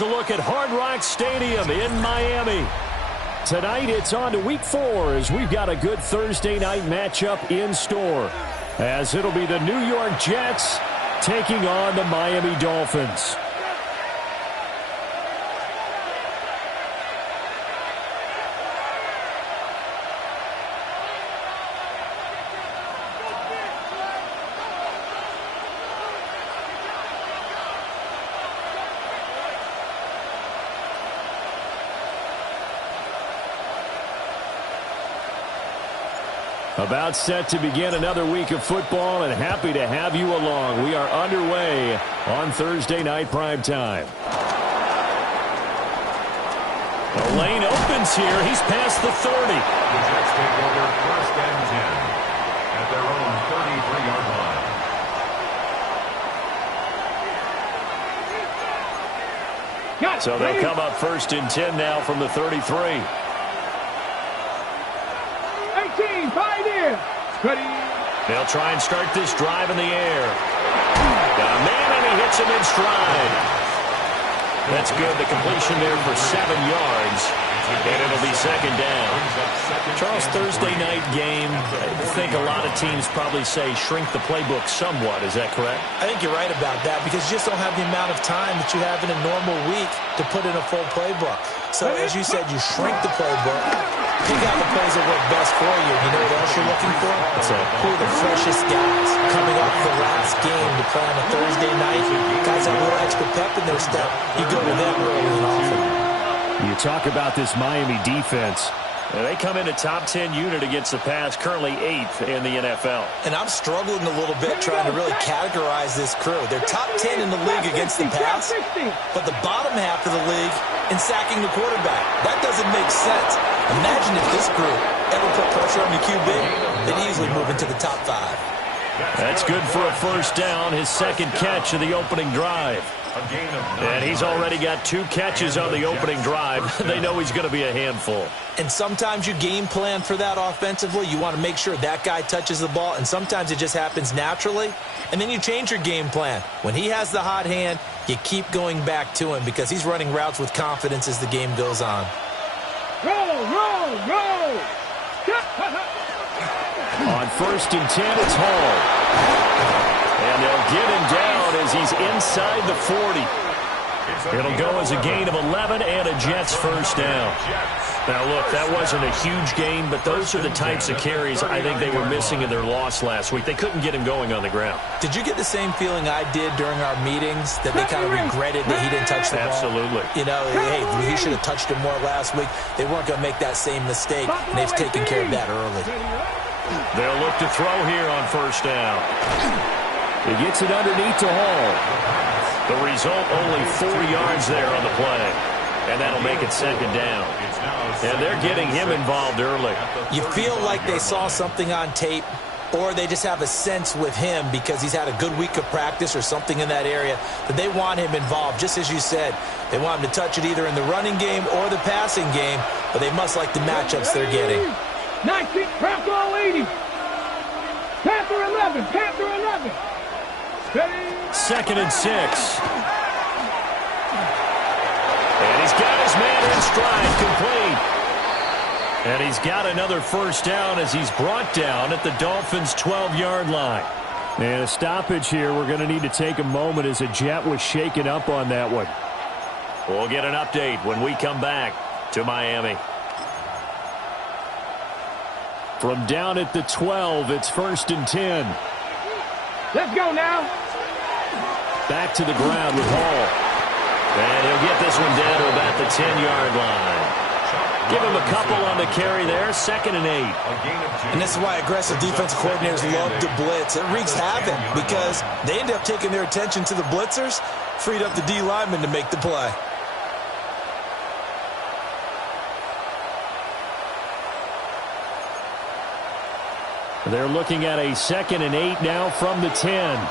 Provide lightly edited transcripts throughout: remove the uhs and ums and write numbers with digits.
A look at Hard Rock Stadium in Miami. Tonight it's on to week 4 as we've got a good Thursday night matchup in store, as it'll be the New York Jets taking on the Miami Dolphins. About set to begin another week of football, and happy to have you along. We are underway on Thursday night primetime. The lane opens here. He's past the 30. The Jets take over 1st and 10 at their own 33-yard line. So they'll come up 1st and 10 now from the 33. 18, pioneer. Ready. They'll try and start this drive in the air. Got a man, and he hits him in stride. That's good. The completion there for 7 yards, and it'll be 2nd down. Charles, Thursday night game, I think a lot of teams probably say shrink the playbook somewhat. Is that correct? I think you're right about that because you just don't have the amount of time that you have in a normal week to put in a full playbook. So, as you said, you shrink the playbook. Pick out the plays that work best for you. You know what else you're looking for? Who are the freshest guys coming off the last game to play on a Thursday night? Guys have a little extra pep in their step. You go to them early and often. You talk about this Miami defense. They come in a top 10 unit against the pass, currently 8th in the NFL. And I'm struggling a little bit trying to really categorize this crew. They're top 10 in the league against the pass, but the bottom half of the league in sacking the quarterback. That doesn't make sense. Imagine if this group ever put pressure on the QB, they'd easily move into the top 5. That's good for a 1st down, his 2nd catch of the opening drive. And he's already got 2 catches on the opening drive. They know he's going to be a handful. And sometimes you game plan for that offensively. You want to make sure that guy touches the ball, and sometimes it just happens naturally. And then you change your game plan. When he has the hot hand, you keep going back to him because he's running routes with confidence as the game goes on. Roll, roll, roll. On 1st and 10, it's Hall. And they'll get him down as he's inside the 40. It'll go as a gain of 11 and a Jets 1st down. Now, look, that wasn't a huge gain, but those are the types of carries I think they were missing in their loss last week. They couldn't get him going on the ground. Did you get the same feeling I did during our meetings, that they kind of regretted that he didn't touch the ball? Absolutely. You know, hey, he should have touched him more last week. They weren't going to make that same mistake, and they've taken care of that early. They'll look to throw here on 1st down. He gets it underneath to Hall. The result, only 4 yards there on the play. And that'll make it 2nd down. And they're getting him involved early. You feel like they saw something on tape, or they just have a sense with him because he's had a good week of practice or something in that area that they want him involved. Just as you said, they want him to touch it either in the running game or the passing game, but they must like the matchups they're getting. 19, Panther 80. Panther 11, Panther 11. 2nd and 6. And he's got his man in stride, complete. And he's got another 1st down as he's brought down at the Dolphins' 12-yard line. And a stoppage here. We're going to need to take a moment as a Jet was shaken up on that one. We'll get an update when we come back to Miami. From down at the 12, it's 1st and 10. Let's go now. Back to the ground with Hall. And he'll get this one down to about the 10-yard line. Give him a couple on the carry there. 2nd and 8. And this is why aggressive defensive coordinators love to blitz. It wreaks havoc because they end up taking their attention to the blitzers, freed up the D lineman to make the play. They're looking at a 2nd and 8 now from the 10.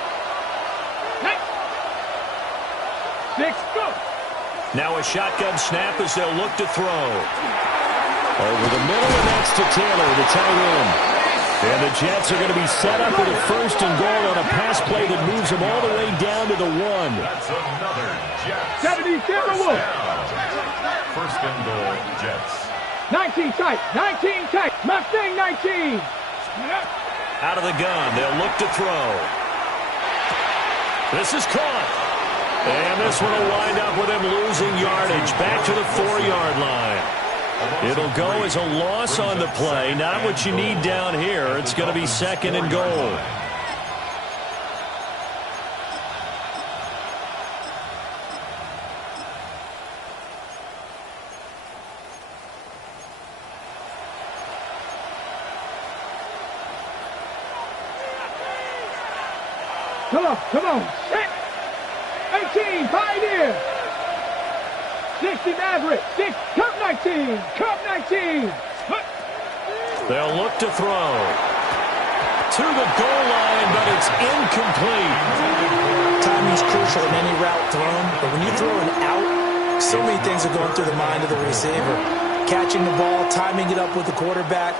6, go. Now a shotgun snap as they'll look to throw. Over the middle, and that's to Taylor, the tight end. And the Jets are going to be set up with a first and goal on a pass play that moves them all the way down to the 1. That's another Jets. 77 Wolf. First and goal, Jets. 19 tight. 19 tight. Mustang 19. Out of the gun. They'll look to throw. This is caught. And this one will wind up with him losing yardage back to the 4-yard line. It'll go as a loss on the play. Not what you need down here. It's going to be second and goal. Come on. 18, Pioneer. 60 Maverick. 6, Cup 19. Cup 19. They'll look to throw. To the goal line, but it's incomplete. Timing's crucial in any route thrown, but when you throw an out, so many things are going through the mind of the receiver. Catching the ball, timing it up with the quarterback.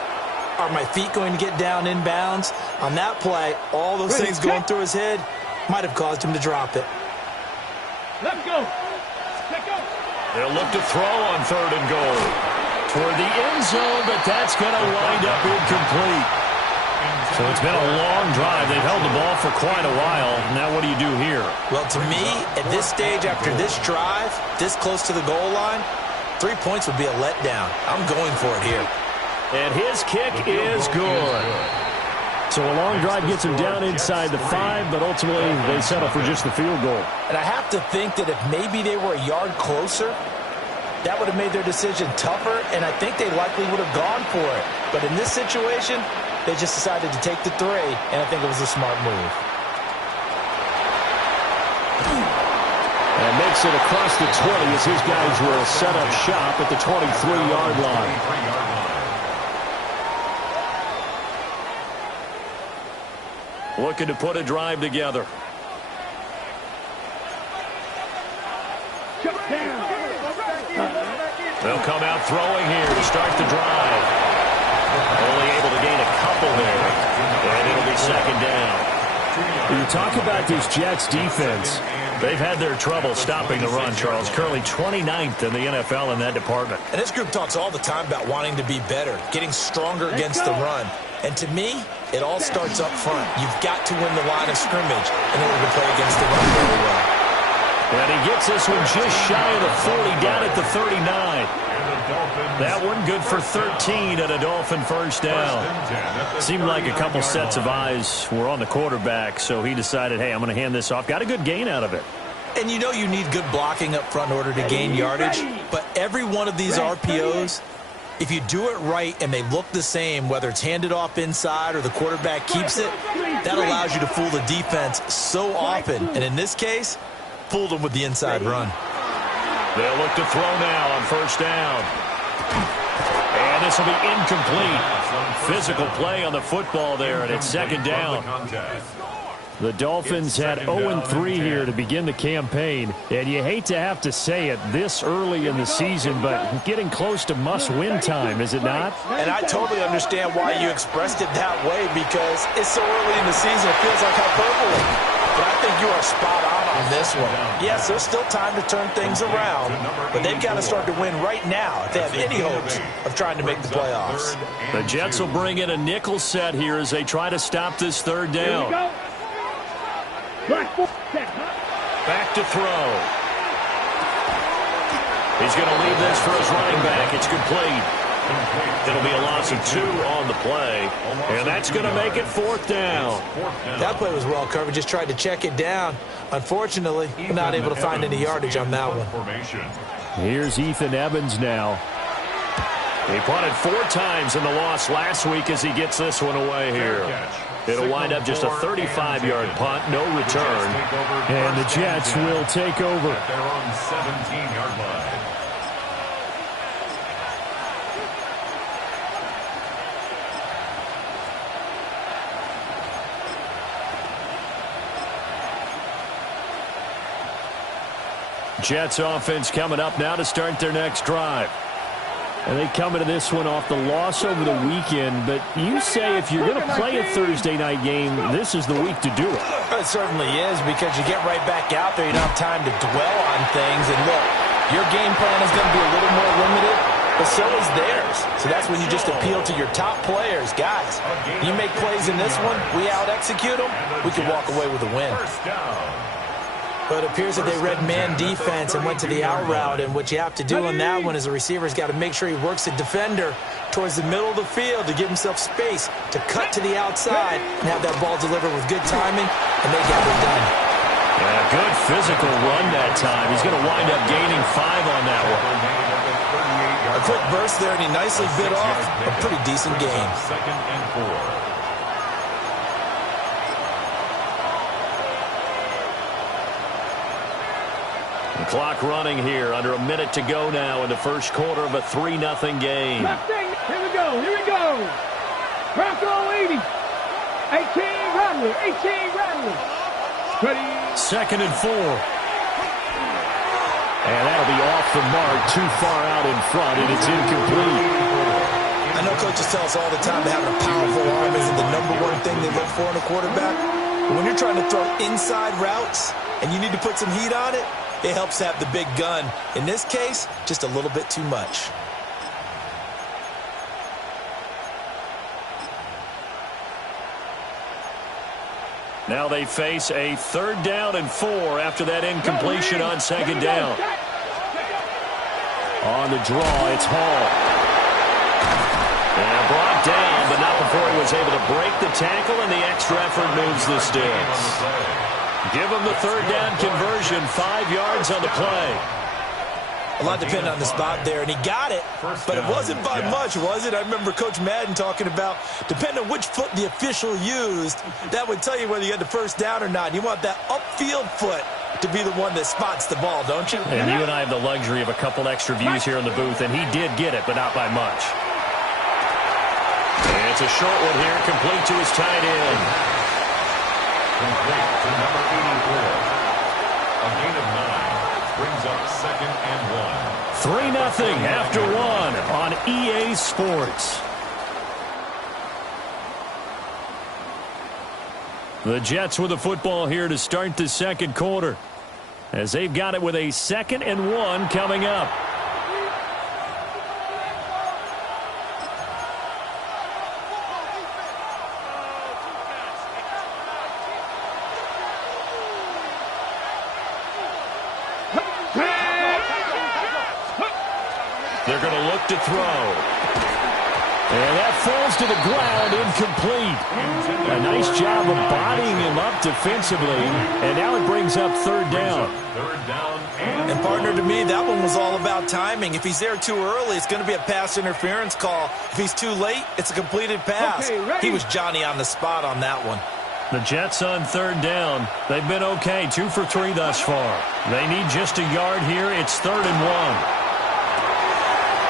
Are my feet going to get down inbounds? On that play, all those things going through his head might have caused him to drop it. Let's go. Let's go. They'll look to throw on third and goal. Toward the end zone, but that's going to wind up incomplete. So it's been a long drive. They've held the ball for quite a while. Now what do you do here? Well, to me, at this stage, after this drive, this close to the goal line, 3 points would be a letdown. I'm going for it here. And his kick is good. So a long drive gets him down inside the 5, but ultimately they settle for just the field goal. And I have to think that if maybe they were a yard closer, that would have made their decision tougher, and I think they likely would have gone for it. But in this situation, they just decided to take the 3, and I think it was a smart move. And makes it across the 20 as his guys will set up shop at the 23-yard line. Looking to put a drive together. They'll come out throwing here to start the drive. Only able to gain a couple there. And it'll be second down. When you talk about this Jets defense, they've had their trouble stopping the run, Charles. Currently 29th in the NFL in that department. And this group talks all the time about wanting to be better, getting stronger against the run. And to me, it all starts up front. You've got to win the line of scrimmage in order to play against the run very well. And he gets this one just shy of the 40, down at the 39. That one good for 13 and a Dolphin first down. Seemed like a couple sets of eyes were on the quarterback, so he decided, hey, I'm going to hand this off. Got a good gain out of it. And you know you need good blocking up front in order to gain yardage, but every one of these RPOs, if you do it right and they look the same, whether it's handed off inside or the quarterback keeps it, that allows you to fool the defense so often. And in this case, fooled them with the inside run. They'll look to throw now on first down. And this will be incomplete. Physical play on the football there, and it's second down. The Dolphins had 0-3 here to begin the campaign, and you hate to have to say it this early in the season, but getting close to must-win time, is it not? And I totally understand why you expressed it that way, because it's so early in the season, it feels like hyperbole. But I think you are spot on this one. Yes, there's still time to turn things around, but they've got to start to win right now if they have any hopes of trying to make the playoffs. The Jets will bring in a nickel set here as they try to stop this third down. Back to throw. He's going to leave this for his running back. It's complete. It'll be a loss of 2 on the play, and that's going to make it fourth down. That play was well covered. Just tried to check it down. Unfortunately, not able to find any yardage on that one. Here's Ethan Evans now. He punted 4 times in the loss last week as he gets this one away here. It'll wind up just a 35-yard punt, no return. And the Jets will take over. They're on 17-yard line. Jets offense coming up now to start their next drive. And they come into this one off the loss over the weekend. But you say if you're going to play a Thursday night game, this is the week to do it. It certainly is, because you get right back out there. You don't have time to dwell on things. And look, your game plan is going to be a little more limited, but so is theirs. So that's when you just appeal to your top players. Guys, you make plays in this one, we out-execute them, we can walk away with a win. But it appears that they read man defense and went to the out route, and what you have to do on that one is the receiver's got to make sure he works the defender towards the middle of the field to give himself space to cut to the outside and have that ball delivered with good timing, and they got it done. Yeah, good physical run that time. He's going to wind up gaining 5 on that one. A quick burst there, and he nicely bit off a pretty decent gain. Second and 4. The clock running here. Under a minute to go now in the first quarter of a 3-0 game. Here we go. Here we go. Bronco 80. 18 Rattler. 18 Rattler. Ready. Second and 4. And that'll be off the mark, too far out in front, and it's incomplete. I know coaches tell us all the time that having a powerful arm isn't the #1 thing they look for in a quarterback. But when you're trying to throw inside routes and you need to put some heat on it, it helps have the big gun. In this case, just a little bit too much. Now they face a 3rd down and 4 after that incompletion on 2nd down. On the draw, it's Hall. And brought down, but not before he was able to break the tackle, and the extra effort moves the sticks. Give him the 3rd down conversion, 5 yards on the play. A lot depended on the spot there, and he got it, but it wasn't by much, was it? I remember Coach Madden talking about, depending on which foot the official used, that would tell you whether you had the 1st down or not. You want that upfield foot to be the one that spots the ball, don't you? And you and I have the luxury of a couple extra views here in the booth, and he did get it, but not by much. And it's a short one here, complete to his tight end. Complete to number 84. A gain of 9 brings up 2nd and 1. 3-0 after 1 on EA Sports. The Jets with the football here to start the 2nd quarter, as they've got it with a 2nd and 1 coming up. They're going to look to throw. And that falls to the ground, incomplete. A nice job of bodying him up defensively. And now it brings up 3rd down. 3rd down And partner, to me, that one was all about timing. If he's there too early, it's going to be a pass interference call. If he's too late, it's a completed pass. He was Johnny on the spot on that one. The Jets on 3rd down. They've been okay, 2 for 3 thus far. They need just a yard here. It's 3rd and 1.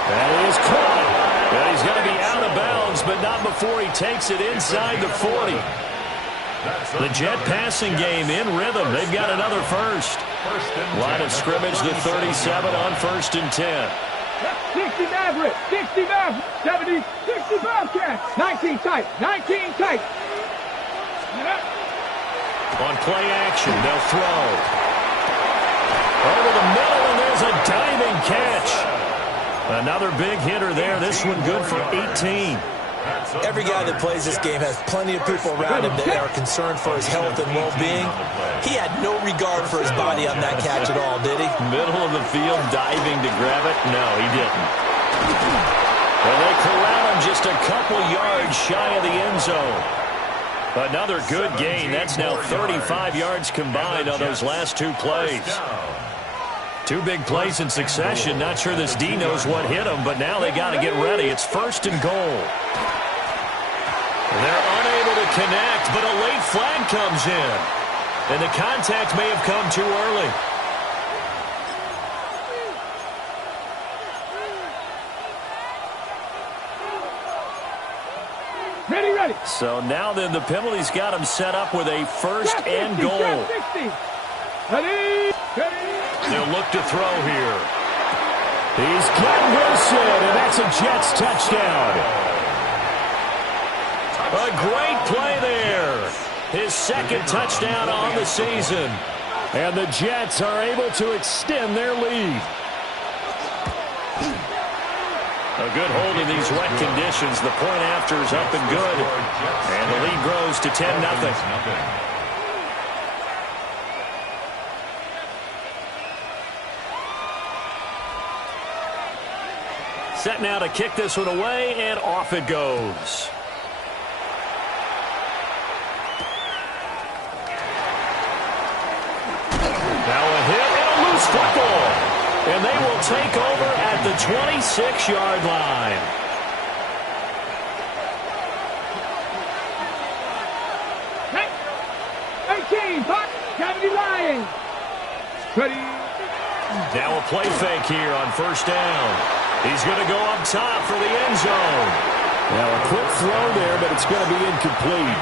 That is caught. And he's going to be out of bounds, but not before he takes it inside the 40. The Jet passing game in rhythm. They've got another first. Line of scrimmage, the 37 on 1st and 10. 60 Maverick, 60 Maverick, 70, 65 Cats, 19 tight, 19 tight. On play action, they'll throw. Over the middle, and there's a diving catch. Another big hitter there. This one good for 18. Every guy that plays this game has plenty of people around him that are concerned for his health and well-being. He had no regard for his body on that catch at all, did he? Middle of the field, diving to grab it. No, he didn't. And they corral him just a couple yards shy of the end zone. Another good gain. That's now 35 yards combined on those last 2 plays. 2 big plays in succession. Not sure this D knows what hit him, but now they got to get ready. It's 1st and goal. They're unable to connect, but a late flag comes in. And the contact may have come too early. Ready. So now then the penalty's got him set up with a 1st and goal. 60. Ready. They'll look to throw here. He's got Wilson, and That's a Jets touchdown. A great play there. His second touchdown on the season. And the Jets are able to extend their lead. A good hold in these wet conditions. The point after is up and good. And the lead grows to 10-0. Set now to kick this one away, and off it goes. Now a hit and a loose football. And they will take over at the 26-yard line. Hey, 18, hot, Cavity Lions. Ready. Now a play fake here on first down. He's going to go up top for the end zone. Now a quick throw there, but it's going to be incomplete.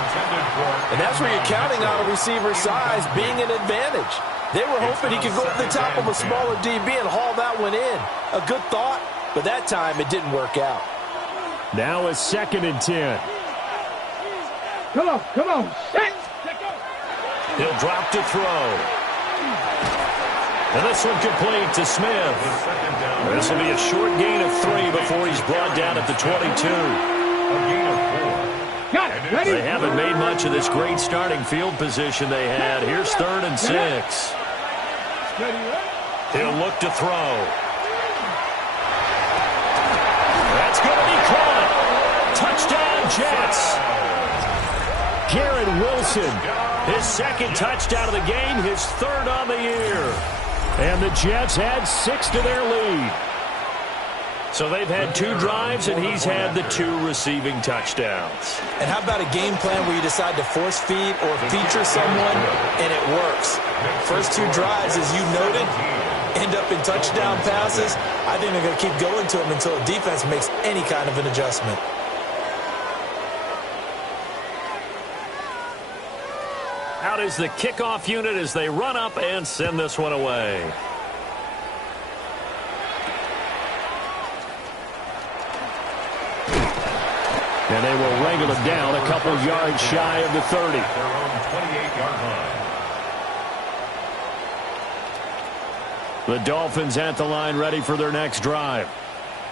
And that's where you're counting on a receiver's size being an advantage. They were hoping he could go to the top of a smaller DB and haul that one in. A good thought, but that time it didn't work out. Now a 2nd and 10. Come on. Set. He'll drop to throw. And this one complete to Smith. This will be a short gain of 3 before he's brought down at the 22. Got it. Ready? They haven't made much of this great starting field position they had. Here's 3rd and 6. He'll look to throw. That's going to be caught. Touchdown, Jets. Garrett Wilson, his 2nd touchdown of the game, his 3rd on the year. And the Jets add 6 to their lead. So they've had 2 drives, and he's had the 2 receiving touchdowns. And how about a game plan where you decide to force feed or feature someone, and it works? First 2 drives, as you noted, end up in touchdown passes. I think they're going to keep going to him until the defense makes any kind of an adjustment. Out is the kickoff unit as they run up and send this one away. And they will wrangle it down a couple yards shy of the 30. Their own 28-yard line. The Dolphins at the line ready for their next drive.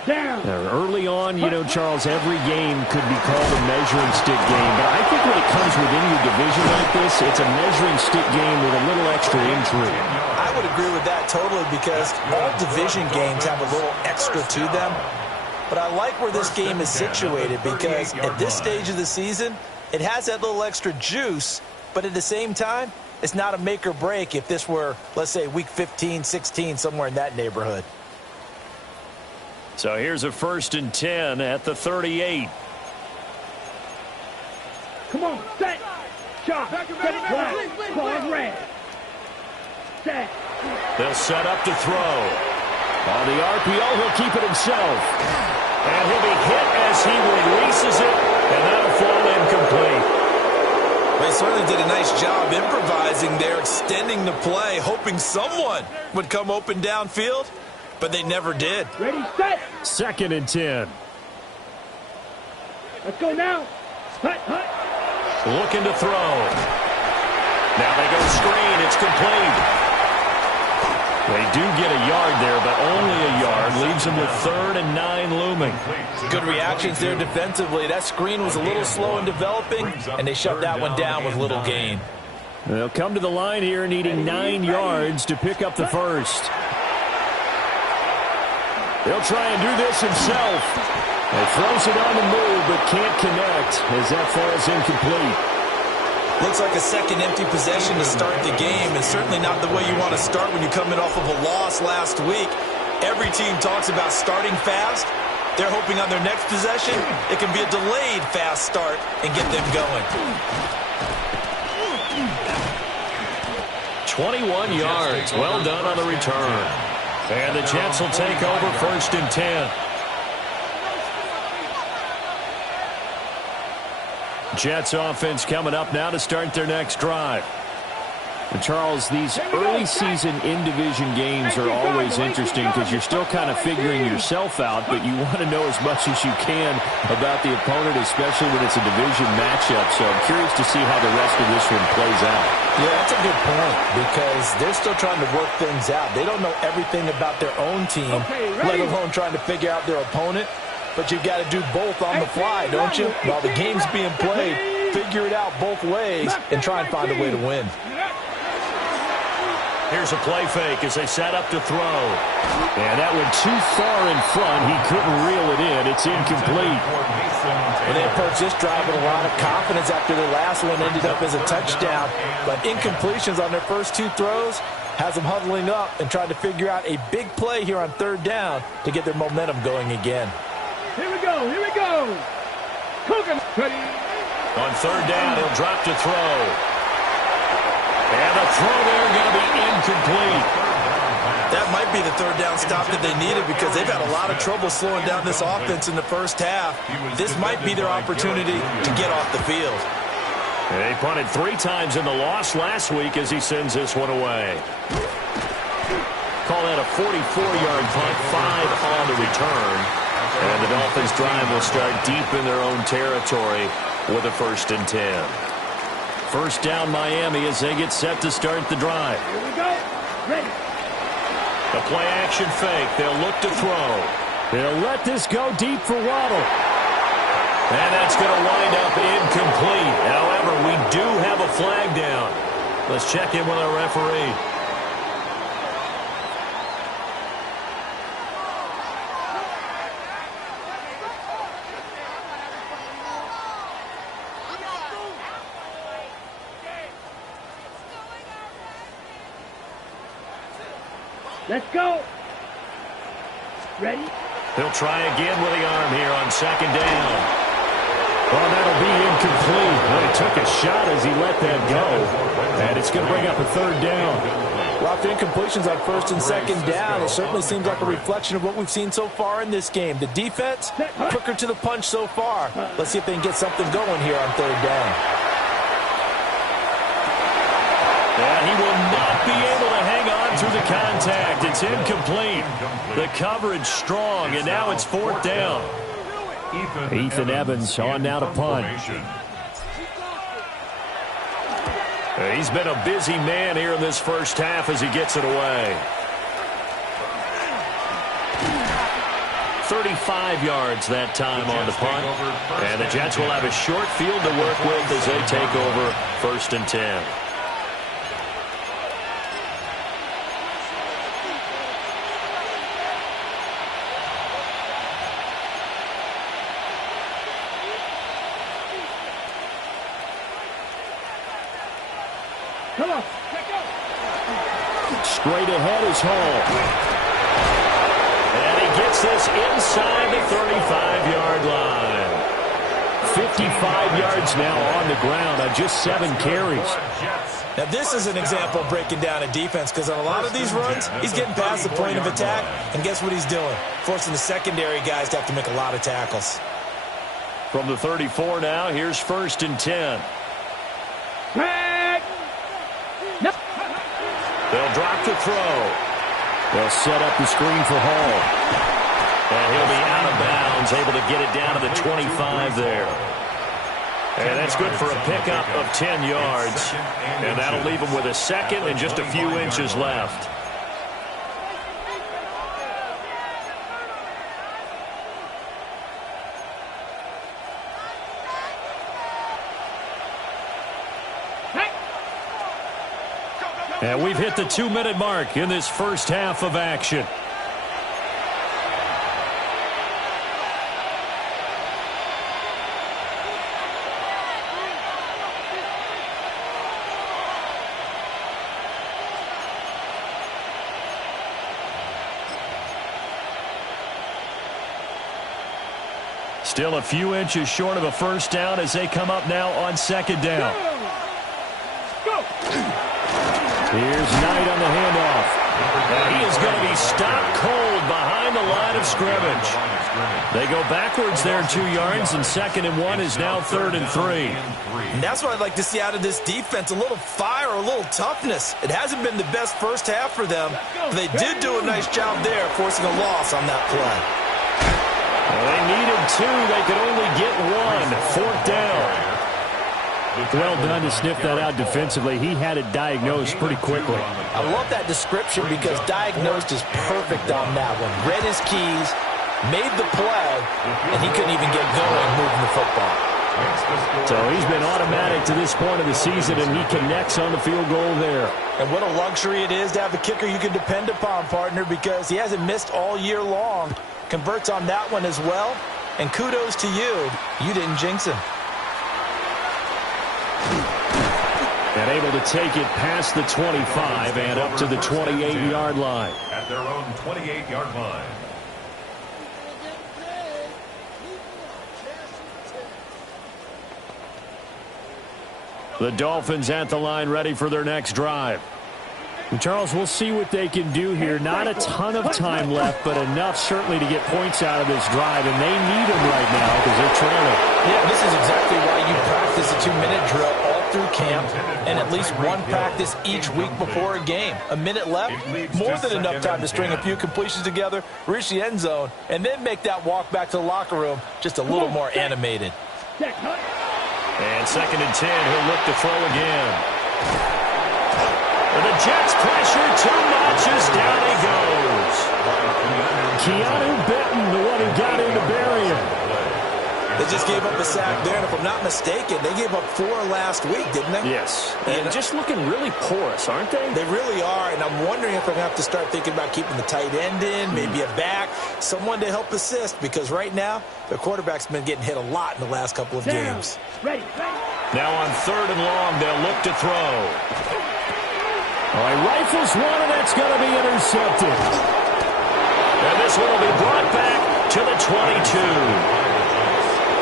Down. Early on, Charles, every game could be called a measuring stick game. But I think when it comes within your division like this, it's a measuring stick game with a little extra intrigue. I would agree with that totally because all division games have a little extra to them. But I like where this game is situated because at this stage of the season, it has that little extra juice. But at the same time, it's not a make or break if this were, let's say, week 15, 16, somewhere in that neighborhood. So here's a 1st and 10 at the 38. Come on, set. Shot. Set flag. Ball red. Set. They'll set up to throw. On the RPO, he'll keep it himself. And he'll be hit as he releases it, and that'll fall incomplete. They certainly did a nice job improvising there, extending the play, hoping someone would come open downfield. But they never did. Ready, set. 2nd and 10. Let's go now. Hut. Looking to throw. Now they go screen. It's complete. They do get a yard there, but only a yard. Leaves them with 3rd and 9 looming. Good reactions there defensively. That screen was a little slow in developing, and they shut that one down with little gain. They'll come to the line here needing 9 yards to pick up the first. He'll try and do this himself. He throws it on the move, but can't connect as that falls incomplete. Looks like a second empty possession to start the game, and certainly not the way you want to start when you're coming off of a loss last week. Every team talks about starting fast. They're hoping on their next possession, it can be a delayed fast start and get them going. 21 yards. Well done on the return. And the Jets will take over 1st and 10. Jets offense coming up now to start their next drive. And Charles, these early season in-division games are always interesting because you're still kind of figuring yourself out, but you want to know as much as you can about the opponent, especially when it's a division matchup. So I'm curious to see how the rest of this one plays out. Yeah, that's a good point because they're still trying to work things out. They don't know everything about their own team, let alone trying to figure out their opponent. But you've got to do both on the fly, don't you? While the game's being played, figure it out both ways and try and find a way to win. Here's a play fake as they set up to throw. And that went too far in front. He couldn't reel it in. It's incomplete. And they approached this drive with a lot of confidence after their last one ended up as a touchdown. But incompletions on their first two throws has them huddling up and trying to figure out a big play here on third down to get their momentum going again. Here we go. Here we go. Cooking. On third down, he'll drop to throw. And the throw there going to be incomplete. That might be the third down stop that they needed because they've had a lot of trouble slowing down this offense in the first half. This might be their opportunity to get off the field. They punted 3 times in the loss last week as he sends this one away. Call that a 44-yard punt, 5 on the return. And the Dolphins drive will start deep in their own territory with a 1st and 10. First down Miami as they get set to start the drive. Here we go. Ready. The play action fake. They'll look to throw. They'll let this go deep for Waddle. And that's going to wind up incomplete. However, we do have a flag down. Let's check in with our referee. Let's go. Ready? He'll try again with the arm here on 2nd down. Oh, that'll be incomplete. Well, he took a shot as he let that go. And it's going to bring up a 3rd down. Well, after incompletions on 1st and 2nd down, it certainly seems like a reflection of what we've seen so far in this game. The defense, quicker to the punch so far. Let's see if they can get something going here on 3rd down. And he will not be able to hang on through the contact. It's incomplete. The coverage strong, and now it's 4th down. Ethan Evans on now to punt. He's been a busy man here in this first half as he gets it away. 35 yards that time on the punt. And the Jets will have a short field to work with as they take over 1st and 10. Come on. Straight ahead is Hall. And he gets this inside the 35-yard line. 55 yards now on the ground on just 7 carries. Now, this is an example of breaking down a defense because on a lot of these runs, he's getting past the point of attack, and guess what he's doing? Forcing the secondary guys to have to make a lot of tackles. From the 34 now, here's 1st and 10. They'll drop to throw. They'll set up the screen for Hall. And he'll be out of bounds, able to get it down to the 25 there. And that's good for a pickup of 10 yards. And that'll leave him with a 2nd and just a few inches left. And we've hit the 2-minute mark in this first half of action. Still a few inches short of a first down as they come up now on 2nd down. Go. Here's Knight on the handoff. And he is going to be stopped cold behind the line of scrimmage. They go backwards there 2 yards, and 2nd and 1 is now 3rd and 3. And that's what I'd like to see out of this defense, a little fire, a little toughness. It hasn't been the best first half for them, but they did do a nice job there, forcing a loss on that play. Well, they needed 2. They could only get 1. 4th down. Well done to sniff that out defensively. He had it diagnosed pretty quickly. I love that description because diagnosed is perfect on that one. Read his keys, made the play, and he couldn't even get going moving the football. So he's been automatic to this point of the season, and he connects on the field goal there. And what a luxury it is to have a kicker you can depend upon, partner, because he hasn't missed all year long. Converts on that one as well, and kudos to you. You didn't jinx him. And able to take it past the 25 and up to the 28-yard line. At their own 28-yard line. The Dolphins at the line, ready for their next drive. And Charles, we'll see what they can do here. Not a ton of time left, but enough certainly to get points out of this drive, and they need them right now because they're trailing. Yeah, this is exactly why you practice a 2-minute drill all through camp and at least one practice each week before a game. A minute left, more than enough time to string a few completions together, reach the end zone, and then make that walk back to the locker room just a little more animated. And 2nd and 10, he'll look to throw again. And the Jets pressure too much as down he goes. Keanu Benton, the one who got in to bury him. They just gave up a sack there, and if I'm not mistaken, they gave up 4 last week, didn't they? Yes. And just looking really porous, aren't they? They really are, and I'm wondering if I'm going to have to start thinking about keeping the tight end in, maybe a back, someone to help assist, because right now, their quarterback's been getting hit a lot in the last couple of games. Now on 3rd and long, they'll look to throw. All right, rifles one, and that's going to be intercepted. And this one will be brought back to the 22.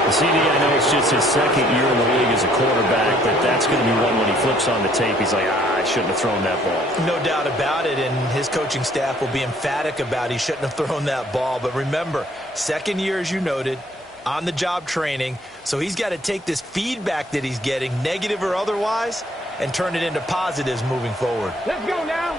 CD, I know it's just his 2nd year in the league as a quarterback, but that's going to be one when he flips on the tape. He's like, I shouldn't have thrown that ball. No doubt about it, and his coaching staff will be emphatic about he shouldn't have thrown that ball. But remember, 2nd year, as you noted, on-the-job training, so he's got to take this feedback that he's getting, negative or otherwise, and turn it into positives moving forward. Let's go now.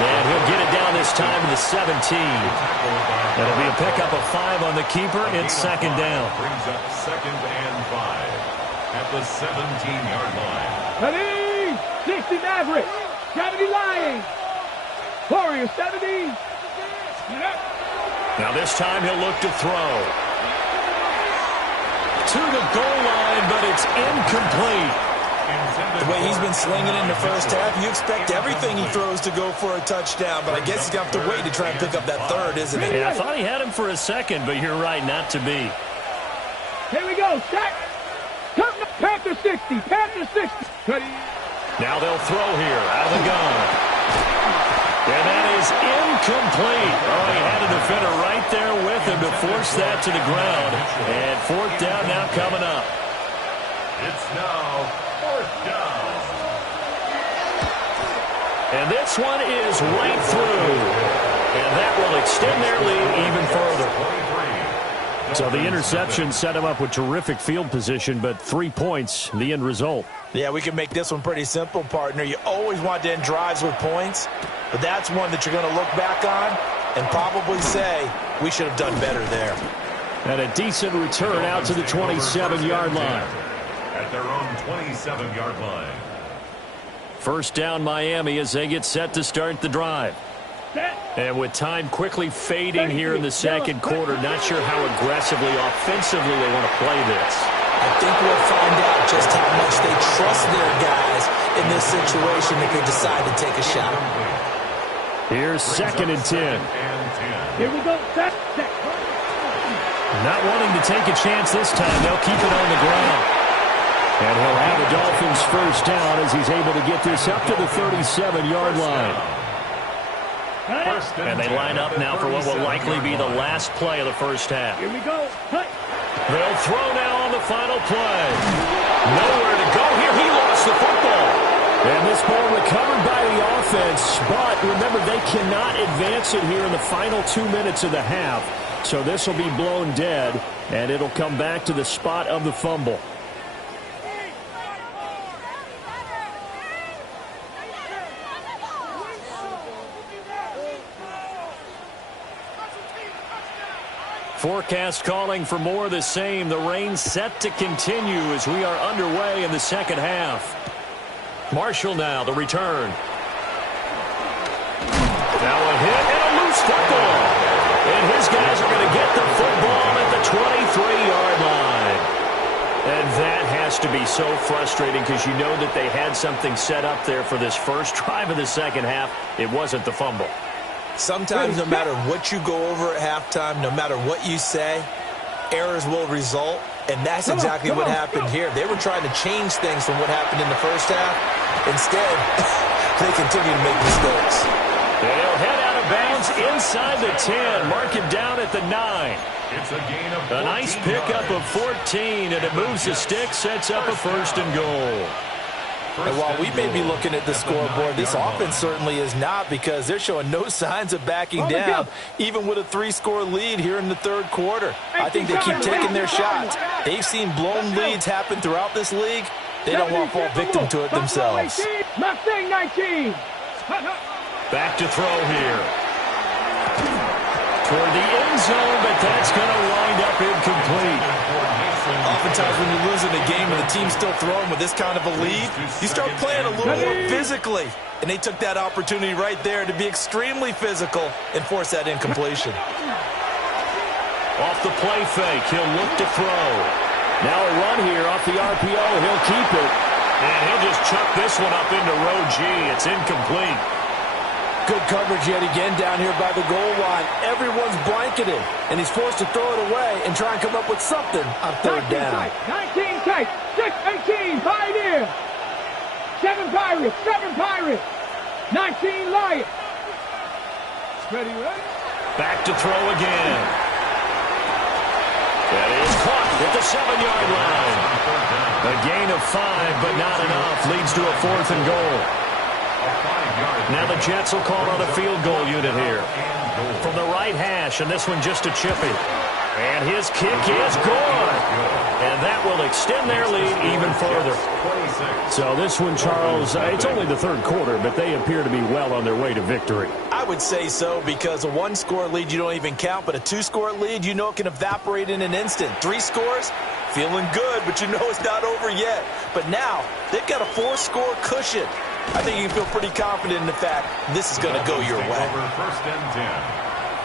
And he'll get it down this time to the 17. That'll be a pickup of 5 on the keeper. It's 2nd down. Brings up 2nd and 5 at the 17-yard line. Ready? 60 Maverick. 70 Lions. Warriors 70. Now this time he'll look to throw. To the goal line, but it's incomplete. The way he's been slinging in the first half, you expect everything he throws to go for a touchdown, but I guess he's going to have to wait to try and pick up that 3rd, isn't he? Yeah, I thought he had him for a second, but you're right, not to be. Here we go, set. Panther 60, Panther 60. Now they'll throw here, out of the gun. And that is incomplete. Oh, he had a defender right there with him to force that to the ground. And 4th down now coming up. It's now 4th down. And this one is right through. And that will extend their lead even further. So the interception set him up with terrific field position, but 3 points, the end result. Yeah, we can make this one pretty simple, partner. You always want to end drives with points, but that's one that you're going to look back on and probably say, we should have done better there. And a decent return out to the 27-yard line. At their own 27-yard line. 1st down Miami as they get set to start the drive. And with time quickly fading here in the 2nd quarter, not sure how aggressively, offensively they want to play this. I think we'll find out just how much they trust their guys in this situation if they decide to take a shot. Here's 2nd and 10. Here we go. Not wanting to take a chance this time. They'll keep it on the ground. And he'll have the Dolphins 1st down as he's able to get this up to the 37-yard line. And they line up now for what will likely be the last play of the first half. Here we go. They'll throw now on the final play. Nowhere to go here. He lost the football. And this ball recovered by the offense, but remember, they cannot advance it here in the final 2 minutes of the half. So this will be blown dead, and it'll come back to the spot of the fumble. Forecast calling for more of the same. The rain set to continue as we are underway in the second half. Marshall now, the return. Now a hit and a loose football. And his guys are going to get the football at the 23-yard line. And that has to be so frustrating because you know that they had something set up there for this first drive of the second half. It wasn't the fumble. Sometimes no matter what you go over at halftime, no matter what you say, errors will result. And that's exactly what happened here. They were trying to change things from what happened in the first half. Instead, they continue to make mistakes. They'll head out of bounds inside the 10. Mark him down at the 9. It's a gain of 14 a nice pickup of 14, and it moves the stick, sets up a first and goal. And while we may be looking at the scoreboard, this offense certainly is not, because they're showing no signs of backing down, even with a 3-score lead here in the third quarter. I think they keep taking their shots. They've seen blown leads happen throughout this league. They don't want to fall victim to it themselves. Mustang 19. Back to throw here. Toward the end zone, but that's going to wind up incomplete. Oftentimes when you lose in a game and the team's still throwing with this kind of a lead, you start playing a little more physically. And they took that opportunity right there to be extremely physical and force that incompletion. Off the play fake, he'll look to throw. Now a run here off the RPO, he'll keep it. And he'll just chuck this one up into row G. It's incomplete. Good coverage yet again down here by the goal line. Everyone's blanketed, and he's forced to throw it away and try and come up with something on third down. 19 tight, 6, 18, Pioneer. 7 Pirates, 7 Pirates. 19 Lions. Ready, ready? Back to throw again. That is caught at the 7-yard line. A gain of 5, but not enough. Leads to a 4th and goal. Now the Jets will call on a field goal unit here. From the right hash, and this one just a chippy. And his kick is good. And that will extend their lead even further. So this one, Charles, it's only the third quarter, but they appear to be well on their way to victory. I would say so, because a 1-score lead you don't even count, but a 2-score lead you know it can evaporate in an instant. 3 scores, feeling good, but you know it's not over yet. But now they've got a 4-score cushion. I think you can feel pretty confident in the fact this is going to go your way. First and 10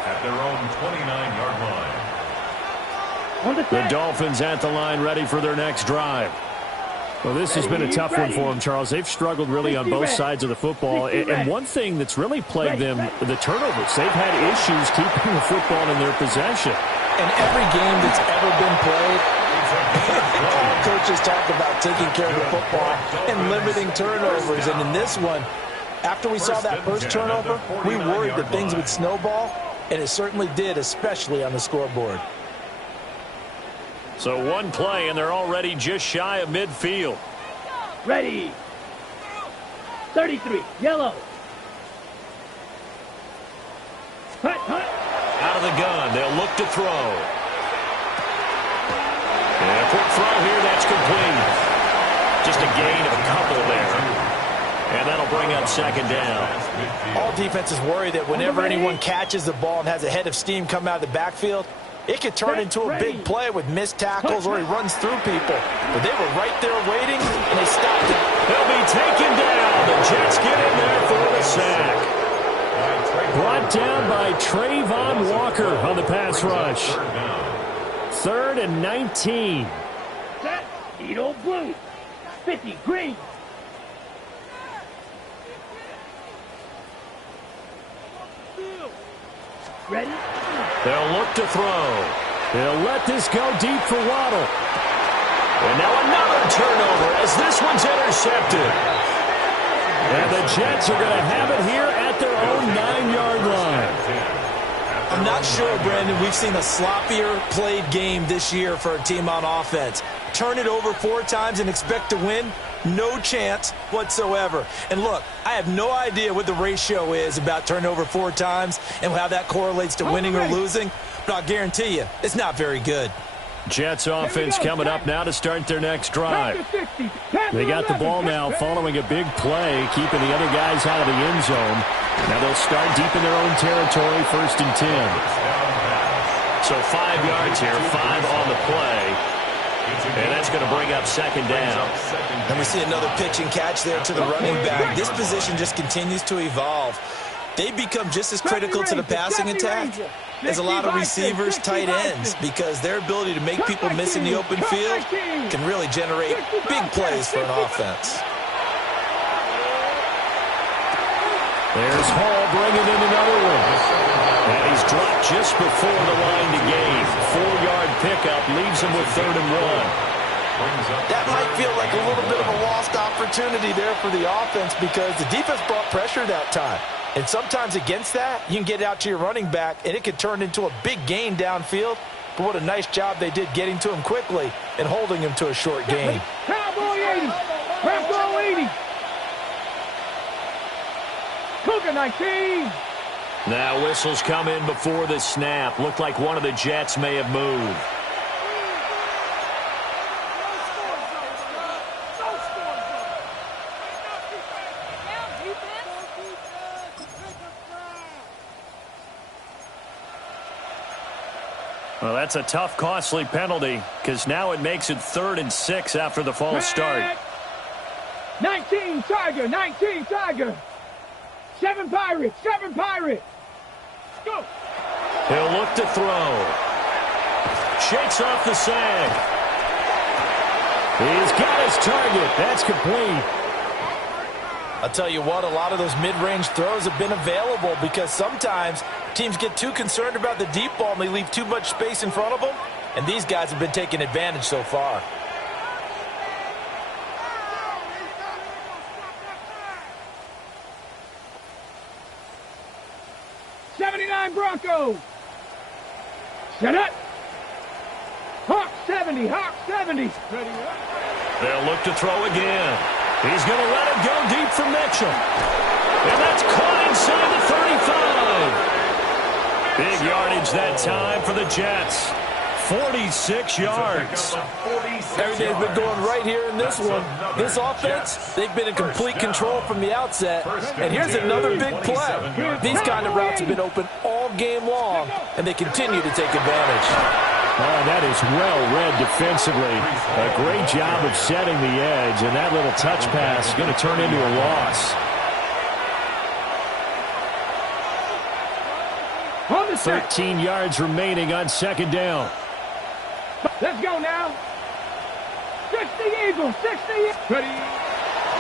at their own 29-yard line. The Dolphins at the line, ready for their next drive. Well, this has been a tough one for them, Charles. They've struggled really on both sides of the football. And one thing that's really plagued them, the turnovers. They've had issues keeping the football in their possession. In every game that's ever been played, all coaches talk about taking care of the football and limiting turnovers. And in this one, after we saw that first turnover, we worried that things would snowball, and it certainly did, especially on the scoreboard. So one play, and they're already just shy of midfield. Ready. 33, yellow. Hut, hut. Out of the gun, they'll look to throw. And a quick throw here, that's complete. Just a gain of a couple there. And that'll bring up second down. All defenses worry that whenever anyone catches the ball and has a head of steam come out of the backfield, it could turn into a big play with missed tackles or he runs through people. But they were right there waiting, and they stopped it. They'll be taken down. The Jets get in there for the sack. Brought down by Trayvon Walker on the pass rush. 3rd and 19. Set, Edo blue. 50 green. Ready? They'll look to throw. They'll let this go deep for Waddle. And now another turnover as this one's intercepted. And the Jets are going to have it here at their own 9-yard line. I'm not sure, Brandon, we've seen a sloppier played game this year for a team on offense. Turn it over 4 times and expect to win. No chance whatsoever. And look, I have no idea what the ratio is about turnover 4 times and how that correlates to winning or losing, but I'll guarantee you it's not very good. Jets offense coming up now to start their next drive. They got the ball now following a big play, keeping the other guys out of the end zone. Now they'll start deep in their own territory, 1st and 10. So 5 yards here, 5 on the play. And that's going to bring up 2nd down. And we see another pitch and catch there to the running back. This position just continues to evolve. They become just as critical to the passing attack as a lot of receivers, tight ends, because their ability to make people miss in the open field can really generate big plays for an offense. There's Hall bringing in another one. And he's dropped just before the line to gain. 4-yard pickup leaves him with 3rd and 1. That might feel like a little bit of a lost opportunity there for the offense because the defense brought pressure that time. And sometimes against that, you can get out to your running back, and it could turn into a big gain downfield. But what a nice job they did getting to him quickly and holding him to a short gain. Cowboy 80. Bronco 80. Cougar 19. Now whistles come in before the snap. Looked like one of the Jets may have moved. Well, that's a tough, costly penalty because now it makes it 3rd and 6 after the false start. 19 Tiger, 19 Tiger. 7 Pirates, 7 Pirates. Go. He'll look to throw. Shakes off the sag. He's got his target. That's complete. I'll tell you what, a lot of those mid-range throws have been available because sometimes teams get too concerned about the deep ball and they leave too much space in front of them, and these guys have been taking advantage so far. Bronco. Set up. Hawk 70. Hawk 70. They'll look to throw again. He's going to let it go deep for Mitchell. And that's caught inside the 35. Big yardage that time for the Jets. 46 yards. Everything's been going right here in this one. This offense, they've been in complete control from the outset. And here's another big play. These kind of routes have been open all game long, and they continue to take advantage. That is well read defensively. A great job of setting the edge, and that little touch pass is going to turn into a loss. 13 yards remaining on 2nd down. Let's go now. 60 Eagles, 60.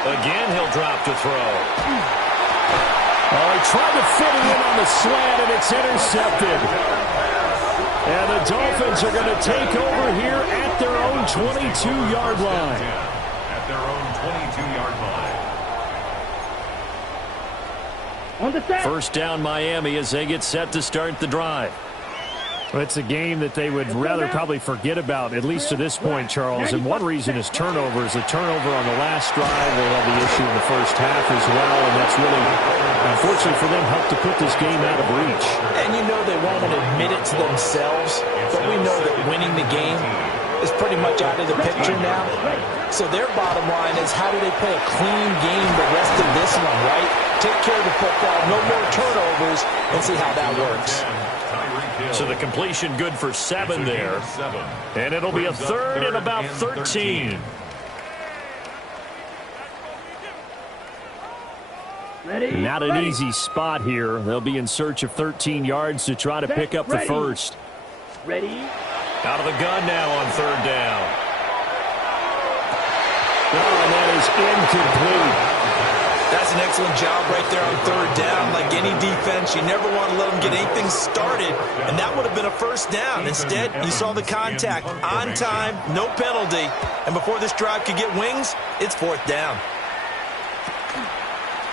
Again, he'll drop to throw. Oh, he tried to fit it in on the slant, and it's intercepted. And the Dolphins are going to take over here at their own 22-yard line. At their own 22-yard line. On the set. 1st down Miami as they get set to start the drive. Well, it's a game that they would rather probably forget about, at least to this point, Charles. And one reason is turnovers. A turnover on the last drive, they had the issue in the first half as well, and that's really, unfortunately for them, helped to put this game out of reach. And you know they won't admit it to themselves, but we know that winning the game is pretty much out of the picture now. So their bottom line is, how do they play a clean game the rest of this one, right? Take care of the football, no more turnovers, and see how that works. So the completion good for 7 there. And it'll be a 3rd and about 13. Not an easy spot here. They'll be in search of 13 yards to try to pick up the first. Ready? Out of the gun now on 3rd down. Oh, and that is incomplete. That's an excellent job right there on 3rd down. Like any defense, you never want to let them get anything started, and that would have been a 1st down. Instead, you saw the contact on time, no penalty, and before this drive could get wings, it's 4th down.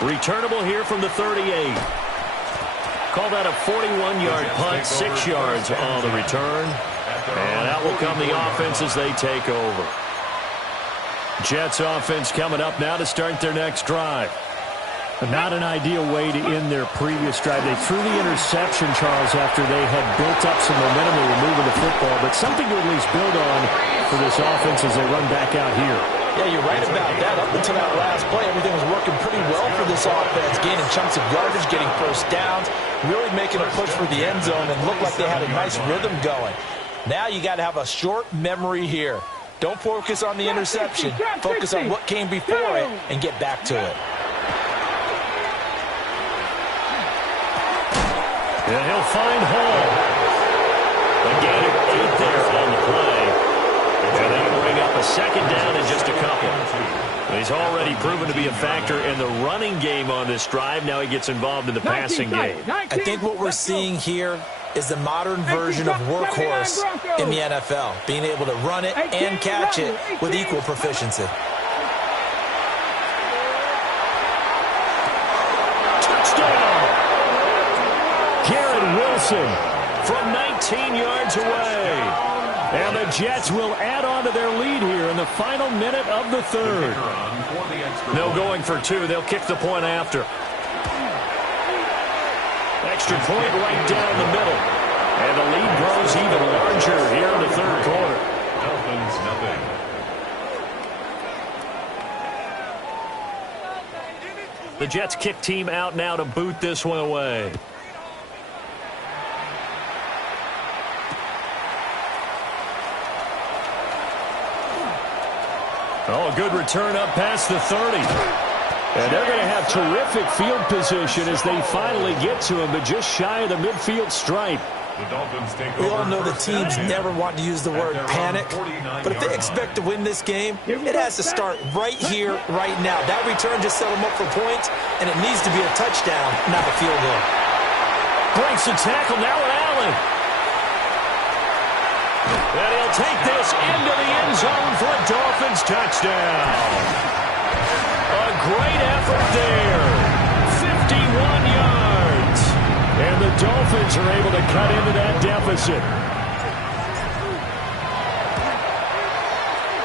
Returnable here from the 38. Call that a 41-yard punt, 6 yards on the return. And out will come the offense as they take over. Jets offense coming up now to start their next drive. Not an ideal way to end their previous drive. They threw the interception, Charles, after they had built up some momentum. They were moving the football, but something to at least build on for this offense as they run back out here. Yeah, you're right about that. Up until that last play, everything was working pretty well for this offense, gaining chunks of yardage, getting first downs, really making a push for the end zone, and looked like they had a nice rhythm going. Now you got to have a short memory here. Don't focus on the interception. Focus on what came before it and get back to it. And he'll find Hall. A gain of 8 there on the play. And that'll bring up a second down in just a couple. He's already proven to be a factor in the running game on this drive. Now he gets involved in the passing game. I think what we're seeing here is the modern version of workhorse in the NFL, being able to run it and catch it with equal proficiency. Wilson from 19 yards away. And the Jets will add on to their lead here in the final minute of the third. No going for 2. They'll kick the point after. Extra point right down the middle. And the lead grows even larger here in the third quarter. Dolphins nothing. The Jets kick team out now to boot this one away. Oh, a good return up past the 30. And they're going to have terrific field position as they finally get to him, but just shy of the midfield stripe. We all know the teams never want to use the word panic, but if they expect to win this game, it has to start right here, right now. That return just set them up for points, and it needs to be a touchdown, not a field goal. Breaks the tackle now with Allen. And he'll take this into the end zone for a Dolphins touchdown. A great effort there. 51 yards. And the Dolphins are able to cut into that deficit.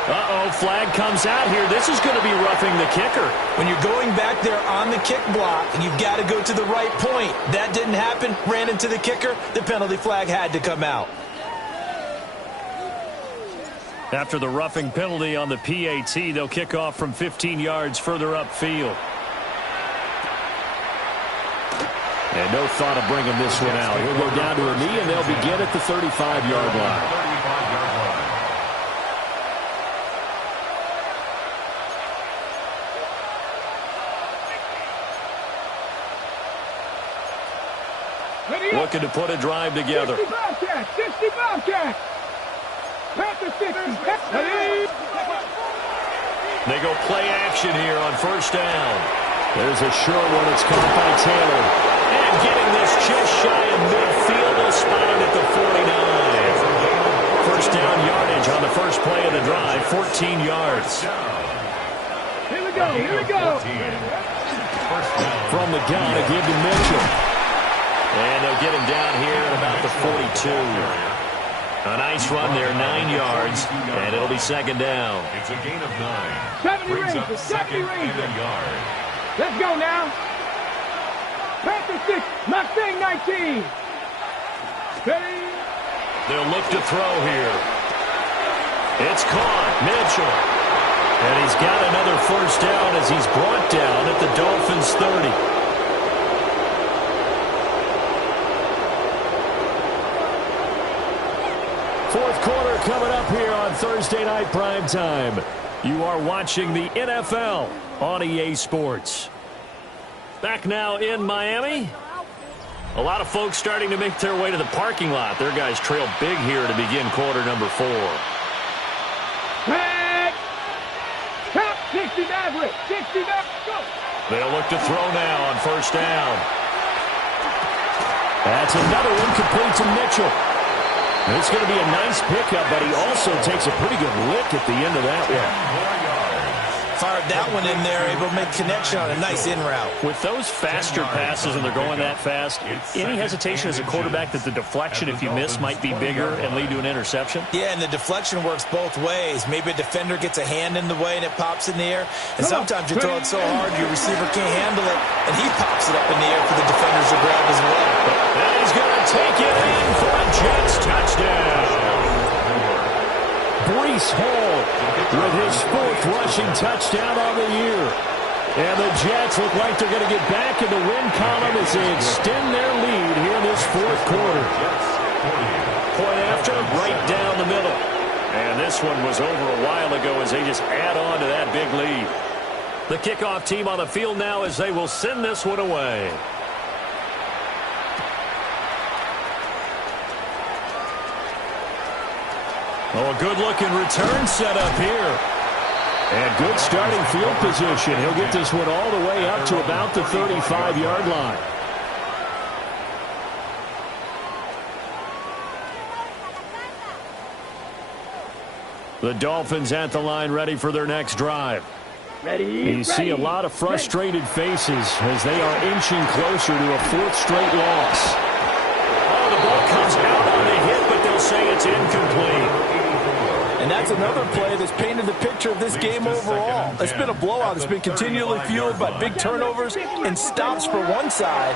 Uh-oh, flag comes out here. This is going to be roughing the kicker. When you're going back there on the kick block, and you've got to go to the right point. That didn't happen. Ran into the kicker. The penalty flag had to come out. After the roughing penalty on the PAT, they'll kick off from 15 yards further upfield. And no thought of bringing this one out. He'll go down to a knee, and they'll begin at the 35-yard line. Looking to put a drive together. 60 Bobcats. They go play action here on first down. There's a short one. It's caught by Taylor. And getting this just shy of midfield. They'll spot it at the 49. First down yardage on the first play of the drive. 14 yards. Here we go. From the gun to give to Mitchell. And they'll get him down here at about the 42. A nice run there, 9 yards, and it'll be second down. It's a gain of 9. 70 Brings up range, second 70 range. and a yard. Let's go now. Panther 6, Mustang 19. Ready? They'll look to throw here. It's caught, Mitchell. And he's got another first down as he's brought down at the Dolphins' 30. Fourth quarter coming up here on Thursday Night Primetime. You are watching the NFL on EA Sports. Back now in Miami. A lot of folks starting to make their way to the parking lot. Their guys trail big here to begin quarter number 4. Back. Top 60 Maverick. 60 Maverick. Go. They'll look to throw now on first down. That's another one complete to Mitchell. It's going to be a nice pickup, but he also takes a pretty good lick at the end of that one. Fired that one in there, able to make connection on a nice in route. With those faster passes and they're going that fast, any hesitation as a quarterback that the deflection, if you miss, might be bigger and lead to an interception? Yeah, and the deflection works both ways. Maybe a defender gets a hand in the way and it pops in the air. And sometimes you throw it so hard your receiver can't handle it, and he pops it up in the air for the defenders to grab as well. And he's going to take it in for a Jets touchdown. Breece Hall with his 4th rushing touchdown on the year. And the Jets look like they're going to get back in the win column as they extend their lead here in this 4th quarter. Point after, right down the middle. And this one was over a while ago as they just add on to that big lead. The kickoff team on the field now as they will send this one away. Oh, a good-looking return set up here. And good starting field position. He'll get this one all the way up to about the 35-yard line. The Dolphins at the line ready for their next drive. You see a lot of frustrated faces as they are inching closer to a 4th straight loss. Oh, the ball comes out on the hit, but they'll say it's incomplete. And that's another play that's painted the picture of this game overall. It's been a blowout. It's been continually fueled by big turnovers and stops for one side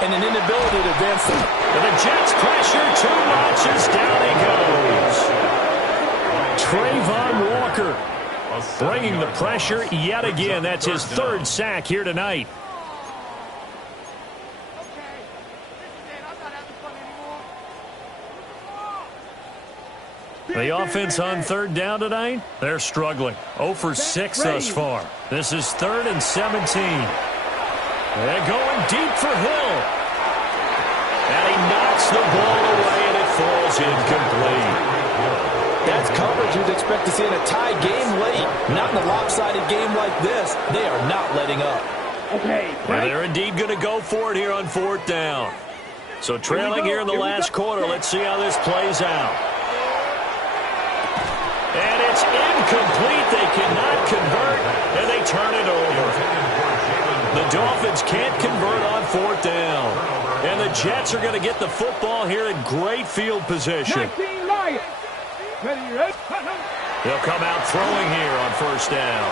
and an inability to advance them. And the Jets pressure too much as down he goes. Trayvon Walker bringing the pressure yet again. That's his 3rd sack here tonight. The offense on 3rd down tonight, they're struggling. 0 for 6 thus far. This is 3rd and 17. They're going deep for Hill. And he knocks the ball away, and it falls incomplete. That's coverage you'd expect to see in a tie game late. Not in a lopsided game like this. They are not letting up. Okay. Well, they're indeed going to go for it here on 4th down. So trailing here in the last quarter, let's see how this plays out. And it's incomplete. They cannot convert, and they turn it over. The Dolphins can't convert on 4th down. And the Jets are going to get the football here in great field position. They'll come out throwing here on 1st down.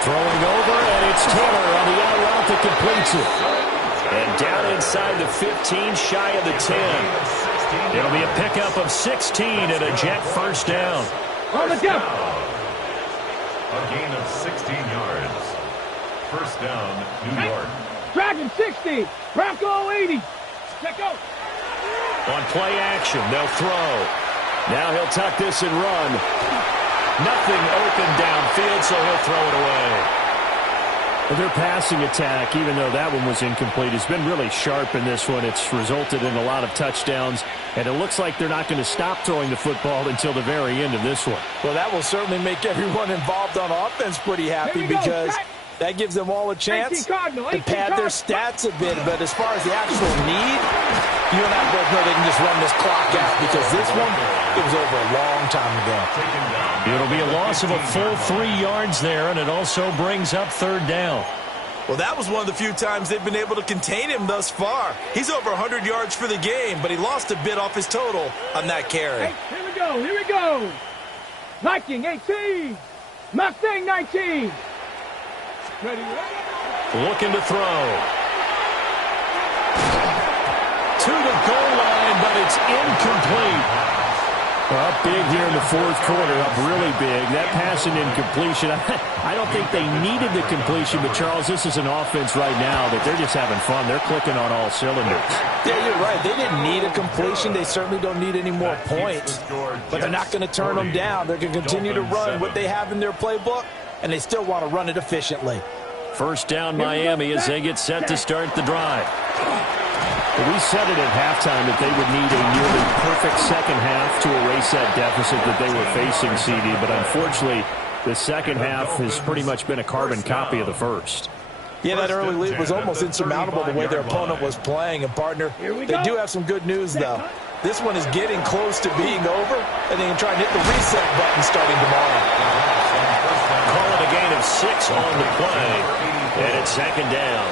Throwing over, and it's Taylor on the out route that completes it. And down inside the 15, shy of the 10. It'll be a pickup of 16 and a Jet 1st down. On the jump. A gain of 16 yards. 1st down, New York. Dragon 60. Bronco 80. Check out. On play action, they'll throw. Now he'll tuck this and run. Nothing open downfield, so he'll throw it away. Their passing attack, even though that one was incomplete, has been really sharp in this one. It's resulted in a lot of touchdowns, and it looks like they're not going to stop throwing the football until the very end of this one. Well, that will certainly make everyone involved on offense pretty happy because that gives them all a chance to pad their stats a bit. But as far as the actual need, you and I both know they can just run this clock out because this one, it was over a long time ago. It'll be a loss of a full 3 yards there, and it also brings up 3rd down. Well, that was one of the few times they've been able to contain him thus far. He's over 100 yards for the game, but he lost a bit off his total on that carry. Hey, here we go, here we go. Viking 18. Mustang 19. Ready, ready. Looking to throw. To the goal line, but it's incomplete. Up big here in the 4th quarter, up really big. That pass and incompletion, I don't think they needed the completion, but Charles, this is an offense right now that they're just having fun. They're clicking on all cylinders. Yeah, you're right. They didn't need a completion. They certainly don't need any more points, but they're not going to turn them down. They're going to continue to run what they have in their playbook, and they still want to run it efficiently. 1st down Miami as they get set to start the drive. We said it at halftime that they would need a nearly perfect second half to erase that deficit that they were facing, CD. But unfortunately, the second half has pretty much been a carbon copy of the first. Yeah, that early lead was almost insurmountable the way their opponent was playing. And, partner, they do have some good news, though. This one is getting close to being over, and they can try and hit the reset button starting tomorrow. Call it a gain of 6 on the play, and it's second down.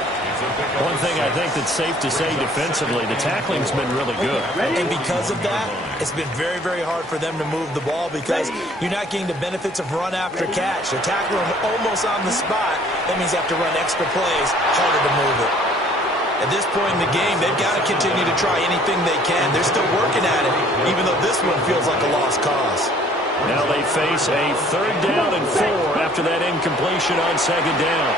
One thing I think that's safe to say defensively, the tackling's been really good. And because of that, it's been very, very hard for them to move the ball because you're not getting the benefits of run after catch. They're tackling them almost on the spot. That means they have to run extra plays, harder to move it. At this point in the game, they've got to continue to try anything they can. They're still working at it, even though this one feels like a lost cause. Now they face a 3rd down and 4 after that incompletion on second down.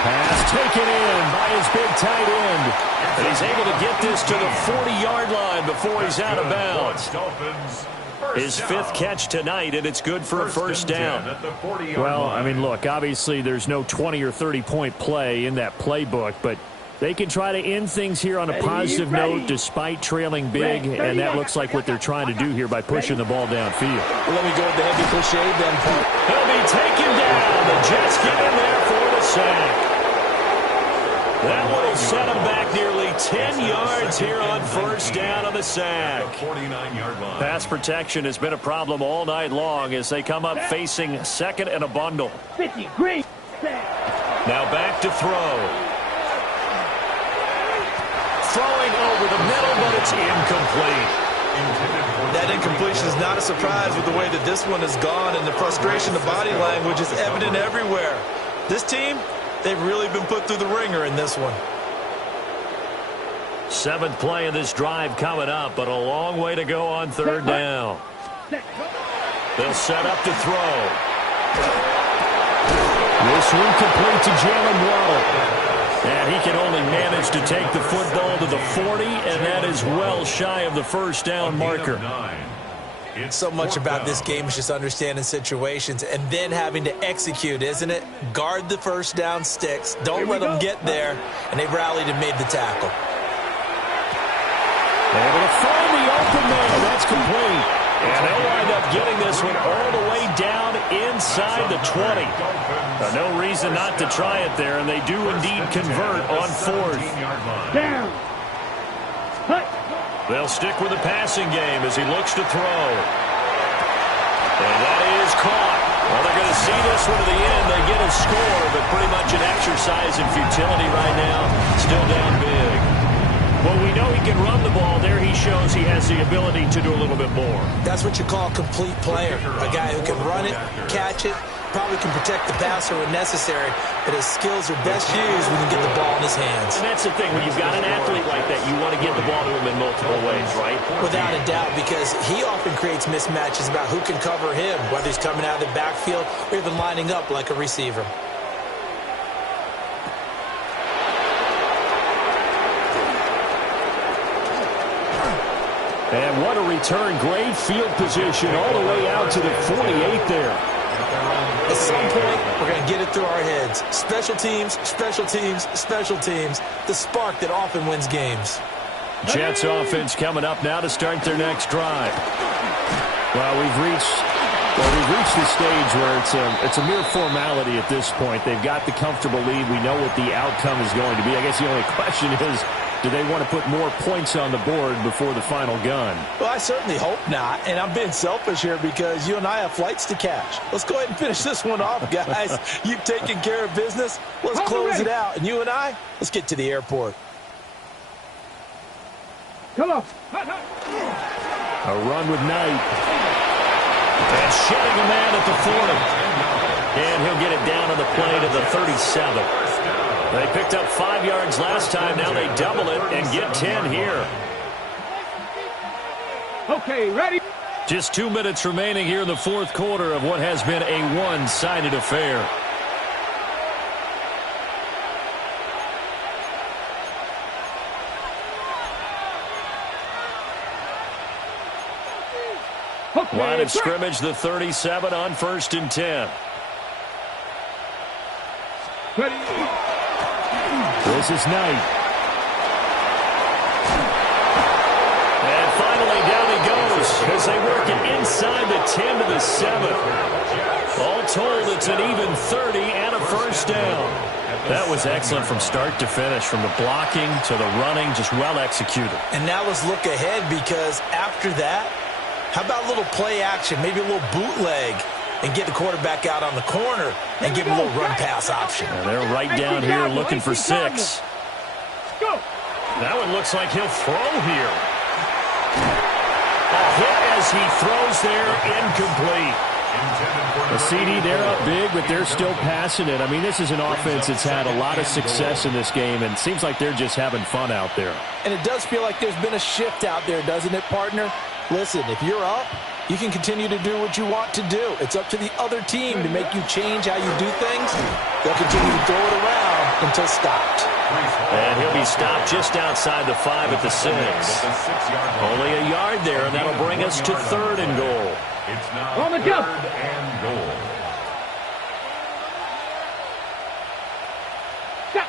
Pass taken in by his big tight end. And he's able to get this to the 40-yard line before he's out of bounds. His 5th catch tonight, and it's good for a first down. Well, I mean, look, obviously there's no 20 or 30-point play in that playbook, but they can try to end things here on a positive note despite trailing big, and that looks like what they're trying to do here by pushing the ball downfield. Well, let me go with the heavy cliche then, Paul. He'll be taken down. The Jets get in there for the sack. That one will set him back nearly 10 yards here on first down on the sack. Pass protection has been a problem all night long as they come up facing 2nd and a bundle. 50, green. Now back to throw. Throwing over the middle, but it's incomplete. That incompletion is not a surprise with the way that this one has gone, and the frustration, the body language is evident everywhere. This team, they've really been put through the ringer in this one. 7th play of this drive coming up, but a long way to go on 3rd down. They'll set up to throw. This one complete to Jalen Waddle. And he can only manage to take the football to the 40, and that is well shy of the first down marker. So much about this game is just understanding situations and then having to execute, isn't it? Guard the first down sticks. Don't let them get there. And they've rallied and made the tackle. Able to find the open man. That's complete. And they'll wind up getting this one all the way down inside the 20. No reason not to try it there, and they do indeed convert on 4th. Down. They'll stick with the passing game as he looks to throw. And that is caught. Well, they're going to see this one to the end. They get a score, but pretty much an exercise in futility right now. Still down big. Well, we know he can run the ball. There he shows he has the ability to do a little bit more. That's what you call a complete player. A guy who can run it, catch it, probably can protect the passer when necessary, but his skills are best used when you get the ball in his hands. And that's the thing. When you've got an athlete like that, you want to get the ball to him in multiple ways, right? Without a doubt, because he often creates mismatches about who can cover him, whether he's coming out of the backfield or even lining up like a receiver. And what a return. Great field position all the way out to the 48 there. At some point, we're going to get it through our heads. Special teams, special teams, special teams. The spark that often wins games. Jets offense coming up now to start their next drive. Well, we've reached the stage where it's a mere formality at this point. They've got the comfortable lead. We know what the outcome is going to be. I guess the only question is, do they want to put more points on the board before the final gun? Well, I certainly hope not, and I'm being selfish here because you and I have flights to catch. Let's go ahead and finish this one off, guys. You've taken care of business. Let's close it out, and you and I, let's get to the airport. Come on. A run with Knight. And shedding a man at the 40. And he'll get it down on the play to the 37. They picked up 5 yards last time. Now they double it and get 10 here. Okay, ready? Just 2 minutes remaining here in the 4th quarter of what has been a one-sided affair. Okay, Line of scrimmage, the 37 on 1st and 10. Ready? This is Knight. And finally down he goes as they work it inside the 10 to the 7. All told, it's an even 30 and a first down. That was excellent from start to finish, from the blocking to the running, just well executed. And now let's look ahead because after that, how about a little play action, maybe a little bootleg? and get the quarterback out on the corner and give him a little run-pass option. And they're right down here looking for 6. That one looks like he'll throw here. A hit as he throws there, incomplete. The CD, they're up big, but they're still passing it. I mean, this is an offense that's had a lot of success in this game, and it seems like they're just having fun out there. And it does feel like there's been a shift out there, doesn't it, partner? Listen, if you're up, you can continue to do what you want to do. It's up to the other team to make you change how you do things. They'll continue to throw it around until stopped. And he'll be stopped just outside the 5 at the 6. Only a yard there, and that'll bring us to 3rd and goal. It's now 3rd and goal.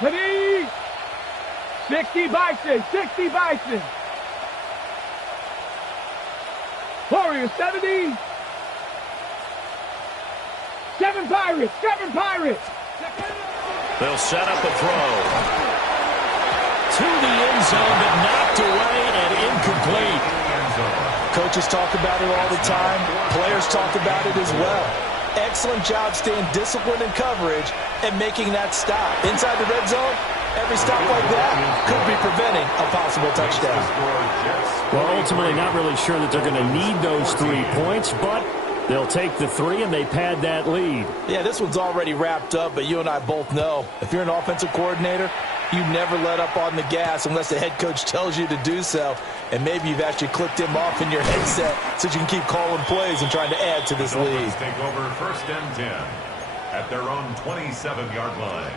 Ready? 60 Bison, 60 Bison. Warriors, 70. 7 Pirates, 7 Pirates. They'll set up a throw. To the end zone, but knocked away and incomplete. Coaches talk about it all the time. Players talk about it as well. Excellent job staying disciplined in coverage and making that stop. Inside the red zone, every stop like that could be preventing a possible touchdown. Well, ultimately, not really sure that they're going to need those 3 points, but they'll take the 3 and they pad that lead. Yeah, this one's already wrapped up, but you and I both know if you're an offensive coordinator, you never let up on the gas unless the head coach tells you to do so. And maybe you've actually clicked him off in your headset so you can keep calling plays and trying to add to this lead. Take over 1st and 10 at their own 27-yard line.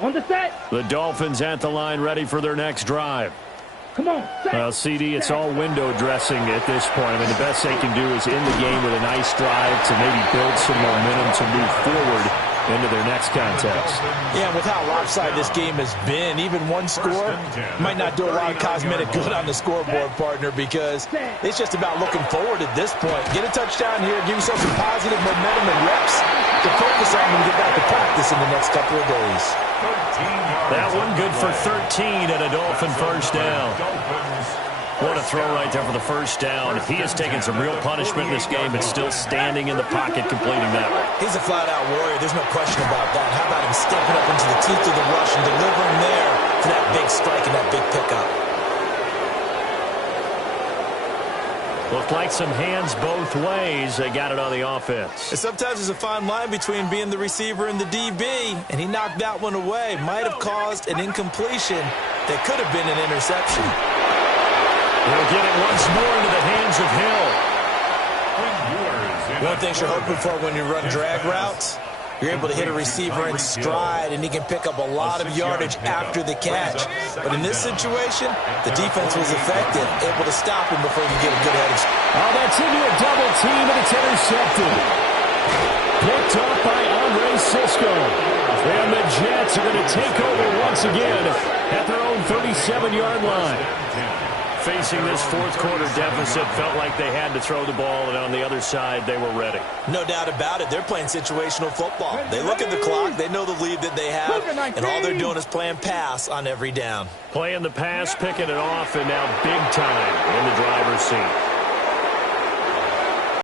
On the set. The Dolphins at the line ready for their next drive. Come on. Well, CD, it's all window dressing at this point. I mean, the best they can do is end the game with a nice drive to maybe build some momentum to move forward into their next contest. Yeah, with how lopsided this game has been, even one score might not do a lot of cosmetic good on the scoreboard, partner, because it's just about looking forward at this point. Get a touchdown here, give yourself some positive momentum and reps to focus on when you get back to practice in the next couple of days. That one good for 13 and a Dolphin 1st down. What a throw right there for the 1st down. He has taken some real punishment in this game, but still standing in the pocket completing that one. He's a flat-out warrior. There's no question about that. How about him stepping up into the teeth of the rush and delivering there for that big strike and that big pickup? Looked like some hands both ways. They got it on the offense. And sometimes there's a fine line between being the receiver and the DB, and he knocked that one away. Might have caused an incompletion that could have been an interception. They'll get it once more into the hands of Hill. One of the things you're hoping for when you run drag routes, you're able to hit a receiver in stride, and he can pick up a lot of yardage after the catch. But in this situation, the defense was effective, able to stop him before he could get a good head of steam. Oh, that's into a double team, and it's intercepted. Picked up by Andre Sisco. And the Jets are going to take over once again at their own 37-yard line. Facing this 4th quarter deficit, felt like they had to throw the ball, and on the other side, they were ready. No doubt about it. They're playing situational football. They look at the clock. They know the lead that they have, and all they're doing is playing pass on every down. Playing the pass, picking it off, and now big time in the driver's seat.